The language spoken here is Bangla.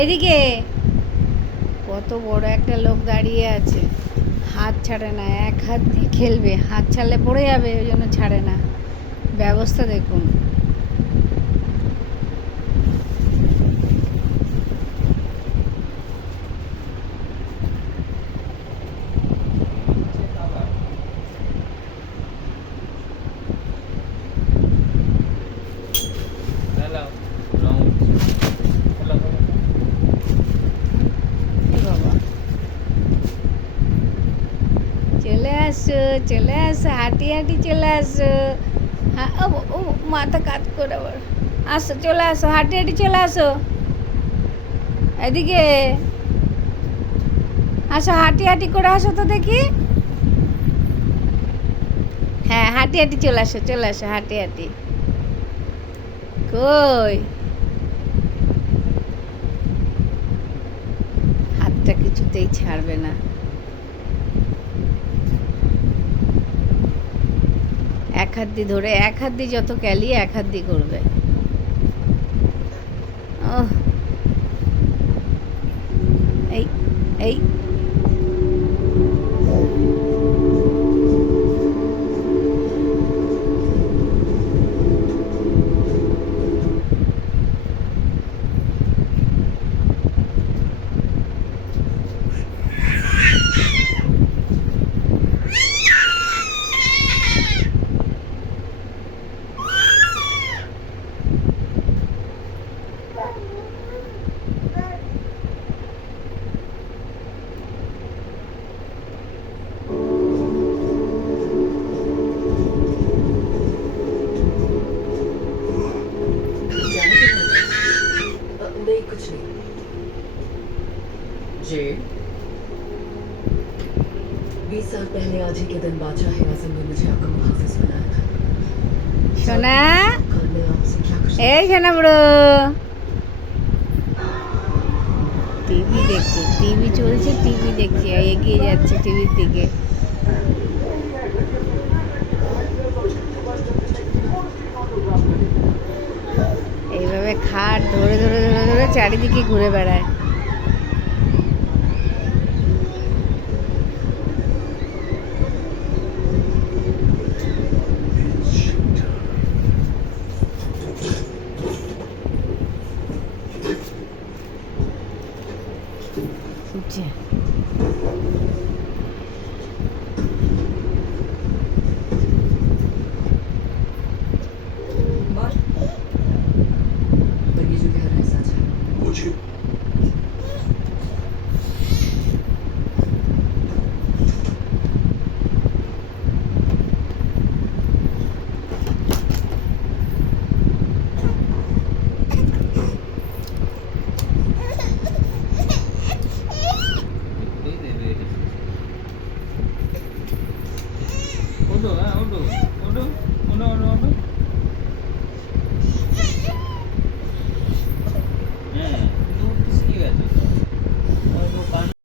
এদিকে কত বড় একটা লোক দাঁড়িয়ে আছে, হাত ছাড়ে না, এক হাত দিয়ে খেলবে, হাত ছাড়লে পড়ে যাবে, ওই জন্য ছাড়ে না। ব্যবস্থা দেখুন। বাবা, চলে আসো, চলে আসো, হাঁটি হাঁটি চলে আসো। হ্যাঁ, ও মাথা কাত করে আবার আসো, চলে আসো, হাঁটি হাঁটি চলে আসো। এদিকে আসো, হাঁটি হাঁটি করে আসো তো দেখি। হ্যাঁ, হাঁটি হাঁটি চলে আসো, চলে আসো, হাঁটি হাঁটি। কই হাতটা কিছুতেই ছাড়বে না। এক হাত দিয়ে ধরে, এক হাত দিয়ে যত ক্যালি এক হাত দিয়ে করবে। ওহ, এই এই नहीं कुछ नहीं जी 20 साल पहले आज ही के दिन बादशाह आजम ने मुझे आपका मुहाफिज बनाया था সোনা, कल मैं आपसे क्या कुछ এই সোনা বড় টিভি দেখছে, টিভি চলছে, টিভি দেখছে, এগিয়ে যাচ্ছে টিভির দিকে। এইভাবে খাট ধরে ধরে ধরে ধরে চারিদিকে ঘুরে বেড়ায়। বুঝছে? बात पर ये जो कह रहा है सच है मुझे